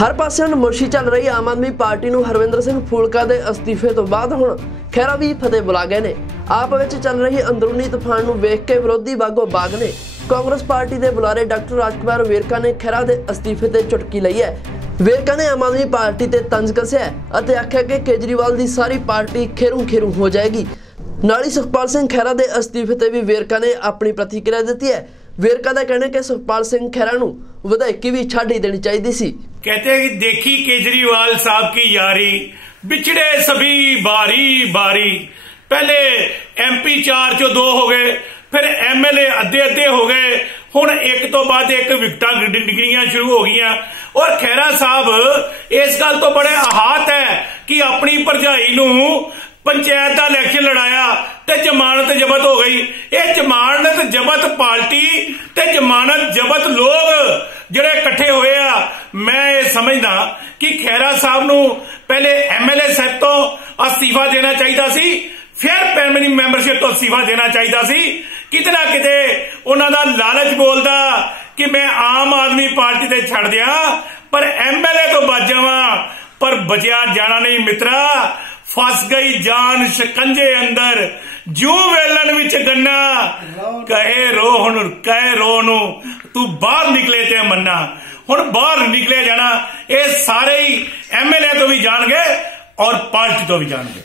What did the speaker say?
ਹਰ ਪਾਸੇ ਨਮੋਸ਼ੀ ਚੱਲ ਰਹੀ ਆਮ ਆਦਮੀ ਪਾਰਟੀ ਨੂੰ ਹਰਵਿੰਦਰ ਸਿੰਘ ਫੂਲਕਾ ਦੇ ਅਸਤੀਫੇ ਤੋਂ ਬਾਅਦ ਹੁਣ ਖੈਰਾ ਵੀ ਫਤਿਹ ਬੁਲਾ ਗਏ ਨੇ। ਆਪ ਵਿੱਚ ਚੱਲ ਰਹੀ ਅੰਦਰੂਨੀ ਤੂਫਾਨ ਨੂੰ ਵੇਖ ਕੇ ਵਿਰੋਧੀ ਬਾਗੋ ਬਾਗ ਨੇ। ਕਾਂਗਰਸ ਪਾਰਟੀ ਦੇ ਬੁਲਾਰੇ ਡਾਕਟਰ ਰਾਜਕੁਮਾਰ ਵੇਰਕਾ ਨੇ ਖੈਰਾ ਦੇ ਅਸਤੀਫੇ ਤੇ ਚੁਟਕੀ ਲਈ ਹੈ। ਵੇਰਕਾ ਨੇ ਆਮ ਆਦਮੀ ਪਾਰਟੀ ਤੇ ਤੰਜ ਕੱਸਿਆ ਅਤੇ ਆਖਿਆ ਕਿ ਕੇਜਰੀਵਾਲ ਦੀ ਸਾਰੀ ਪਾਰਟੀ ਖੇਰੂ ਖੇਰੂ ਹੋ ਜਾਏਗੀ। ਨਾਲ ਹੀ ਸੁਖਪਾਲ ਸਿੰਘ ਖਹਿਰਾ ਦੇ ਅਸਤੀਫੇ ਤੇ ਵੀ ਵੇਰਕਾ ਨੇ ਆਪਣੀ ਪ੍ਰਤੀਕਿਰਿਆ ਦਿੱਤੀ ਹੈ। ਵੇਰਕਾ ਦਾ ਕਹਿਣਾ ਹੈ ਕਿ ਸੁਖਪਾਲ ਸਿੰਘ ਖਹਿਰਾ ਨੂੰ ਵਿਧਾਇਕੀ ਵੀ ਛੱਡ ਹੀ ਦੇਣੀ ਚਾਹੀਦੀ ਸੀ। ਕਹਤੇ ਕਿ ਦੇਖੀ ਕੇਜਰੀਵਾਲ ਸਾਹਿਬ ਕੀ ਯਾਰੀ, ਵਿਛੜੇ ਸਭੀ ਬਾਰੀ ਬਾਰੀ। ਪਹਿਲੇ ਐਮਪੀ 4 ਚੋਂ ਦੋ ਹੋ ਗਏ, ਫਿਰ ਐਮਐਲਏ ਅੱਧੇ ਅੱਧੇ ਹੋ ਗਏ, ਹੁਣ ਇੱਕ ਤੋਂ ਬਾਅਦ ਇੱਕ ਵਿਕਟਾਂ ਡਿਗਰੀਆਂ ਸ਼ੁਰੂ ਹੋ ਗਈਆਂ। ਔਰ ਖੈਰਾ ਸਾਹਿਬ, ਇਸ ਗੱਲ ਤੋਂ ਬੜੇ ਆਹਾਤ ਹੈ ਕਿ ਆਪਣੀ ਭਰਜਾਈ ਨੂੰ ਪੰਚਾਇਤ ਦਾ ਇਲੈਕਸ਼ਨ ਲੜਾਇਆ ਤੇ ਜ਼ਮਾਨਤ ਜ਼ਬਤ ਹੋ ਗਈ। ਇਹ ਜ਼ਮਾਨਤ ਜ਼ਬਤ ਪਾਰਟੀ ਤੇ ਜ਼ਮਾਨਤ ਜ਼ਬਤ ਲੋਕ ਜਿਹੜੇ ਇਕੱਠੇ ਹੋਏ ਆ, ਮੈਂ ਇਹ ਸਮਝਦਾ ਕਿ ਖੈਰਾ ਸਾਹਿਬ ਨੂੰ ਪਹਿਲੇ ਐਮਐਲਏ ਸਾਹਿਬ ਤੋਂ ਅਸਤੀਫਾ ਦੇਣਾ ਚਾਹੀਦਾ ਸੀ, ਫਿਰ ਪੈਰਮਨੀ ਮੈਂਬਰਸ਼ਿਪ ਤੋਂ ਅਸਤੀਫਾ ਦੇਣਾ ਚਾਹੀਦਾ ਸੀ। ਕਿਤੇ ਨਾ ਕਿਤੇ ਉਹਨਾਂ ਦਾ ਲਾਲਚ ਬੋਲਦਾ ਕਿ ਮੈਂ ਆਮ ਆਦਮੀ ਪਾਰਟੀ ਤੇ ਛੱਡ ਦਿਆਂ, ਪਰ ਐਮਐਲਏ ਤੋਂ ਬਚ ਜਾਵਾਂ, ਪਰ ਬਚਿਆ ਜਾਣਾ ਨਹੀਂ ਮਿੱਤਰਾ। ਫਸ ਗਈ ਜਾਨ ਸ਼ਿਕੰਜੇ ਅੰਦਰ, ਜੂ ਵੇਲਣ ਵਿੱਚ ਕਹੇ ਰੋ ਹੁਣ, ਕਹੇ ਰੋ ਨੂੰ। ਤੂੰ ਬਾਹਰ ਨਿਕਲੇ ਤੇ ਮੰਨਾ। ਹੁਣ ਬਾਹਰ ਨਿਕਲੇ ਜਾਣਾ, ਇਹ ਸਾਰੇ ਹੀ ਐਮਐਲਏ ਤੋਂ ਵੀ ਜਾਣਗੇ ਔਰ ਪਾਰਟੀ ਤੋਂ ਵੀ ਜਾਣਗੇ।